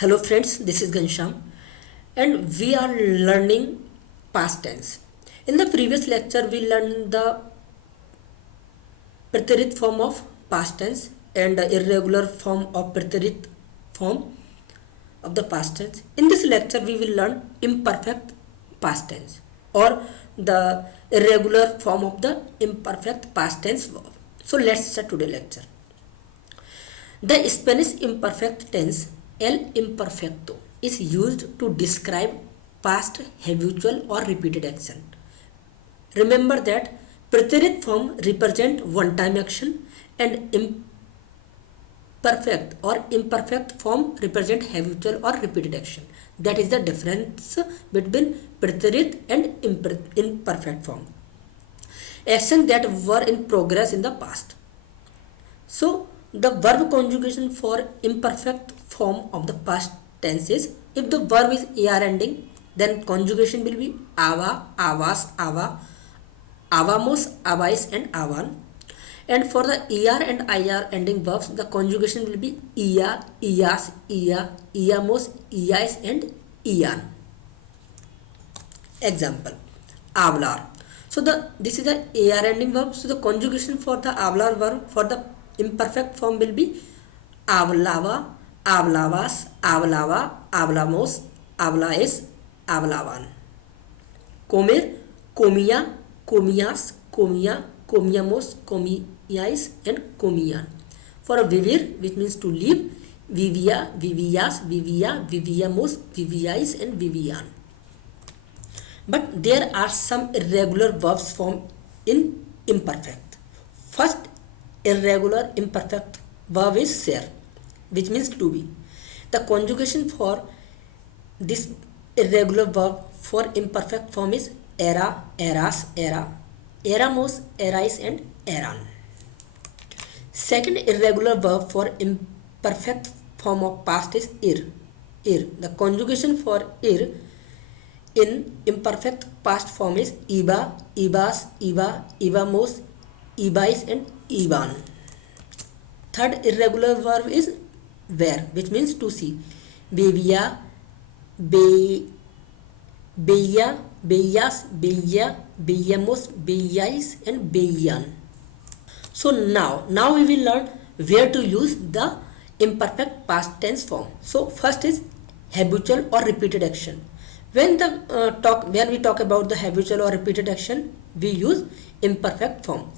Hello friends, this is Gansham and we are learning past tense. In the previous lecture we learned the preterite form of past tense and the irregular form of preterite form of the past tense. In this lecture we will learn imperfect past tense or the irregular form of the imperfect past tense verb. So let's start today's lecture. The Spanish imperfect tense el imperfecto is used to describe past habitual or repeated action. Remember that preterite form represent one-time action and imperfect or imperfect form represent habitual or repeated action. That is the difference between preterite and imperfect form. Action that were in progress in the past. So the verb conjugation for imperfect form of the past tense is, if the verb is er ending, then conjugation will be ava, avas, ava, avamos, avais and avan. And for the er and ir ending verbs, the conjugation will be ia, ias, ia, iamos, iais and ian. Example, hablar. So this is the er ending verb. So the conjugation for the hablar verb for the imperfect form will be hablaba, hablabas, hablaba, hablamos, habláis, hablaban. Comer, comía, comías, comía, comíamos, comíais and comían. For vivir, which means to live, vivía, vivías, vivía, vivíamos, vivíais and vivían. But there are some irregular verbs formed in imperfect. First irregular imperfect verb is ser, which means to be. The conjugation for this irregular verb for imperfect form is era, eras, era, éramos, erais and eran. Second irregular verb for imperfect form of past is ir. The conjugation for ir in imperfect past form is iba, ibas, iba, ibamos, ibais and iban. Third irregular verb is where, which means to see. Bebía, beía, beías, beía, beíamos, beíais and beían. So now we will learn where to use the imperfect past tense form. So first is habitual or repeated action. When we talk about the habitual or repeated action, we use imperfect form.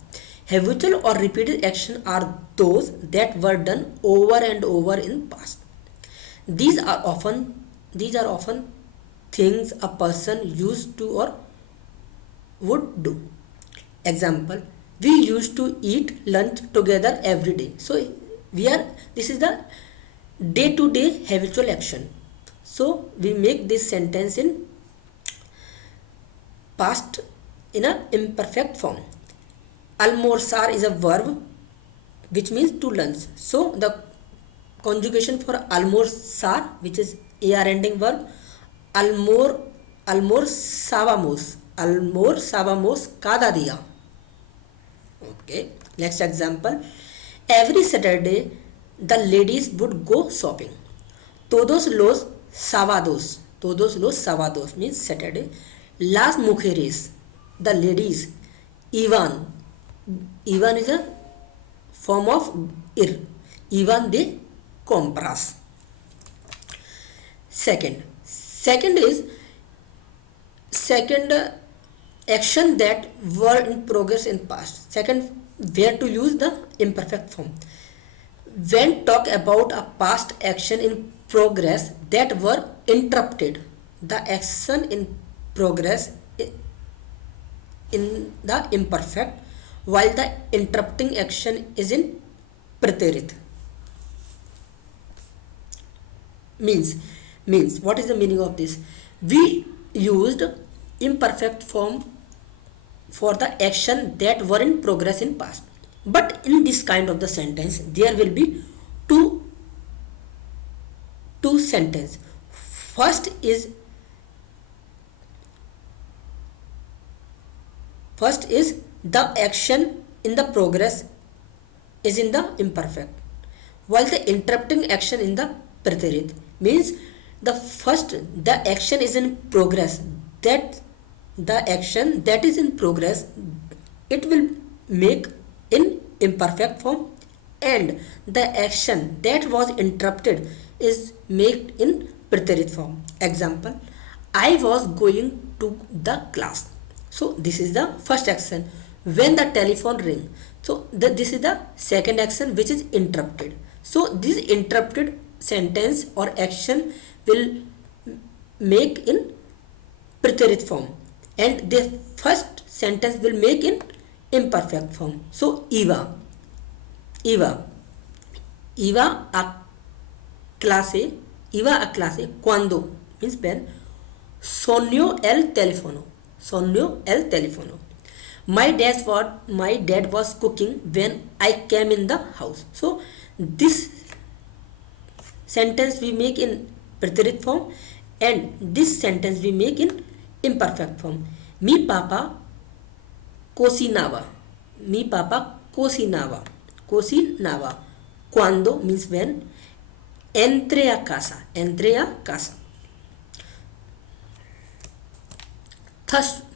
Habitual or repeated action are those that were done over and over in past. These are often things a person used to or would do. Example, we used to eat lunch together every day. So this is the day-to-day habitual action. So we make this sentence in past in an imperfect form. Almorzar is a verb which means to lunch. So the conjugation for almorzar, which is er ending verb, almorzábamos cada día. Okay, next example, every Saturday the ladies would go shopping. Todos los sábados means Saturday. Las mujeres, the ladies, iban is a form of ir, iban de compras. Second action that were in progress in past. Second, where to use the imperfect form. When talk about a past action in progress that were interrupted, the action in progress in the imperfect, while the interrupting action is in preterite. Means what is the meaning of this? We used imperfect form for the action that were in progress in past, but in this kind of the sentence there will be two sentences. First is the action in the progress is in the imperfect, while the interrupting action in the preterite means the action is in progress, that the action that is in progress, it will make in imperfect form, and the action that was interrupted is made in preterite form. Example, I was going to the class. So this is the first action when the telephone ring. So this is the second action which is interrupted. So this interrupted sentence or action will make in preterite form, and the first sentence will make in imperfect form. So iba iba a clase cuando means when sonó el teléfono. My dad was cooking when I came in the house. So this sentence we make in preterite form, and this sentence we make in imperfect form. Mi papa cocinaba. Mi papa cocinaba. Cuando means when. Entré a casa.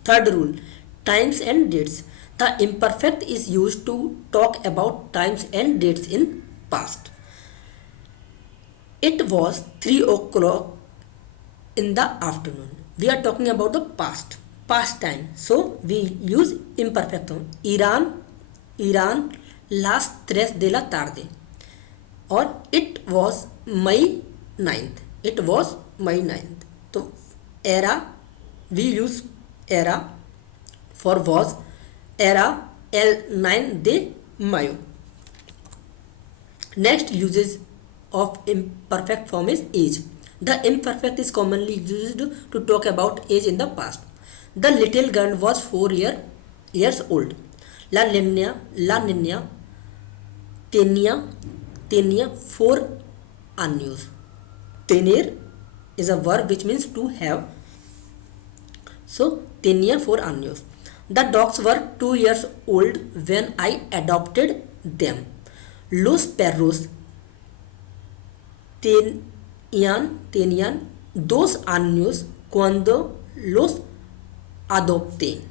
Third rule, times and dates. The imperfect is used to talk about times and dates in past. It was 3 o'clock in the afternoon. We are talking about the past time. So we use imperfect form. Eran las 3 de la tarde. Or it was May 9th. So era, we use era for was. Era el 9 de mayo. Next uses of imperfect form is age. The imperfect is commonly used to talk about age in the past. The little girl was 4 years old. La niña tenía 4 años. Tener is a verb which means to have. So tenía 4 años. The dogs were 2 years old when I adopted them. Los perros tenían 2 años cuando los adopté.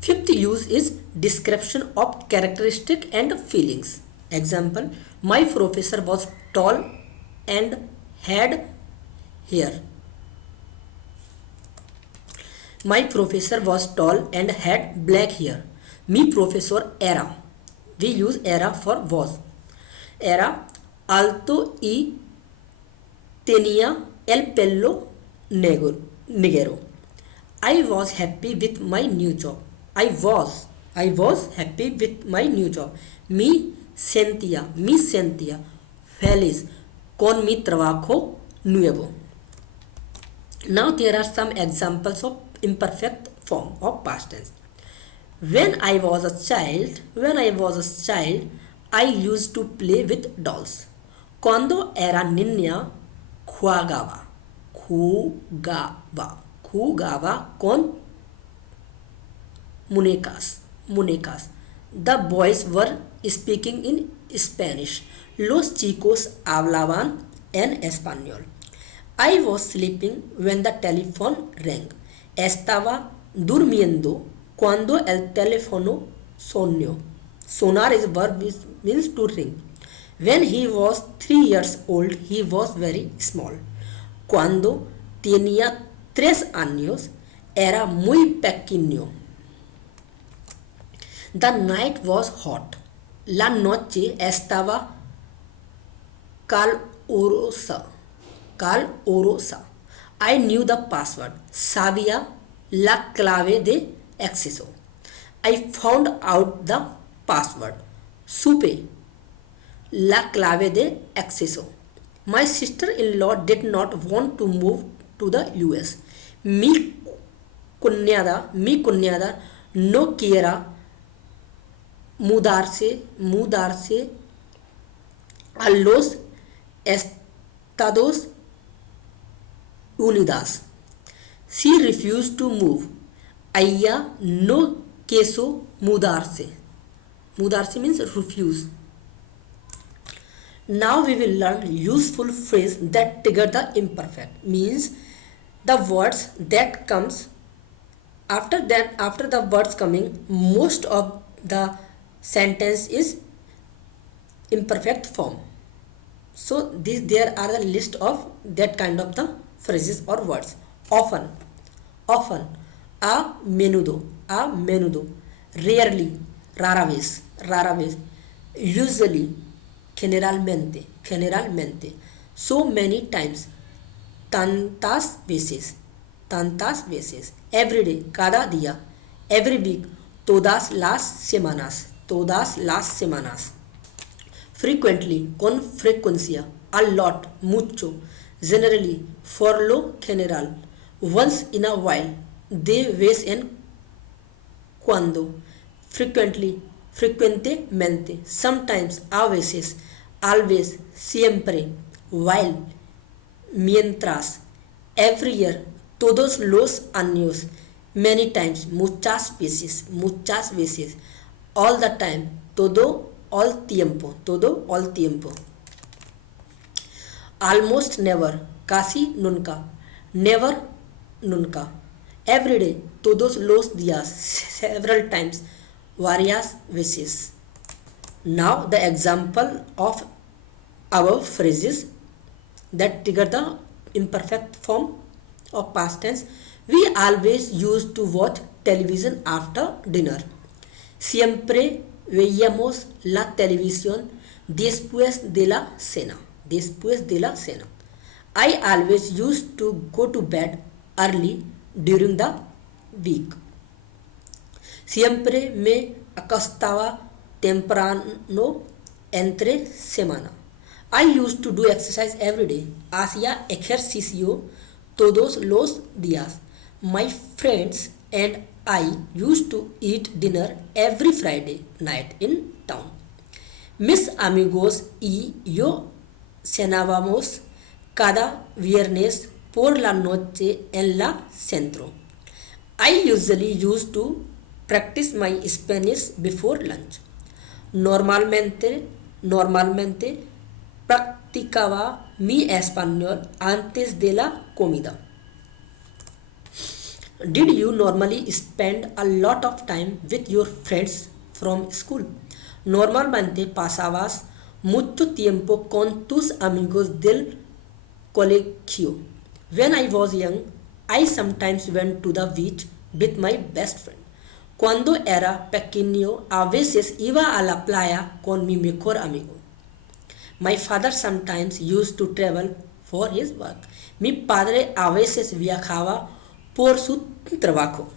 Fifth use is description of characteristic and feelings. Example, my professor was tall and had hair. My professor was tall and had black hair. Mi profesor era. We use era for was. Era alto y tenía el pelo negro. I was happy with my new job. I was happy with my new job. Me sentía feliz con mi trabajo nuevo. Now there are some examples of imperfect form of past tense. When I was a child, I used to play with dolls. Cuando era niña, jugaba con muñecas. The boys were speaking in Spanish. Los chicos hablaban en español. I was sleeping when the telephone rang. Estaba durmiendo cuando el teléfono sonó. Sonar is a verb which means to ring. When he was 3 years old, he was very small. Cuando tenía 3 años, era muy pequeño. The night was hot. La noche estaba calurosa. I knew the password. Sabía la clave de acceso. I found out the password. Supe la clave de acceso. My sister-in-law did not want to move to the US. Mi cuñada no quiere mudarse a los Estados Unidos. She refused to move. Ella no quiso mudarse. Mudarse means refuse. Now we will learn useful phrase that trigger the imperfect. Means the words that comes after the words coming, most of the sentence is imperfect form. So these there are a list of that kind of the phrases or words. Often, often, a menudo, rarely, rara vez, usually, generalmente, so many times, tantas veces, every day, cada día, every week, todas las semanas, frequently, con frecuencia, a lot, mucho, generally, for lo general, once in a while, de vez en cuando, frequently, frecuentemente, sometimes, a veces, always, siempre, while, mientras, every year, todos los años, many times, muchas veces, all the time, todo all tiempo, almost never, casi nunca, never, nunca, every day, todos los días, several times, varias veces. Now the example of our phrases that trigger the imperfect form of past tense. We always used to watch television after dinner. Siempre veíamos la televisión después de la cena. Después de la cena. I always used to go to bed early during the week. Siempre me acostaba temprano entre semana. I used to do exercise every day. Hacía ejercicio todos los días. My friends and I used to eat dinner every Friday night in town. Mis amigos y yo cenábamos cada viernes por la noche en la centro. I usually used to practice my Spanish before lunch. Normalmente practicaba mi español antes de la comida. Did you normally spend a lot of time with your friends from school? Normalmente pasabas mucho tiempo con tus amigos del colegio. When I was young, I sometimes went to the beach with my best friend. Cuando era pequeño, a veces iba a la playa con mi mejor amigo. My father sometimes used to travel for his work. Mi padre a veces viajaba por su trabajo.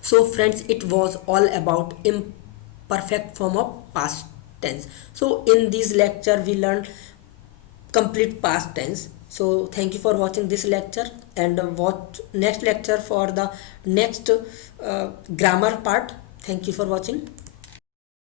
So friends, it was all about imperfect form of past tense. So in this lecture we learned complete past tense. So thank you for watching this lecture, and watch next lecture for the next grammar part. Thank you for watching.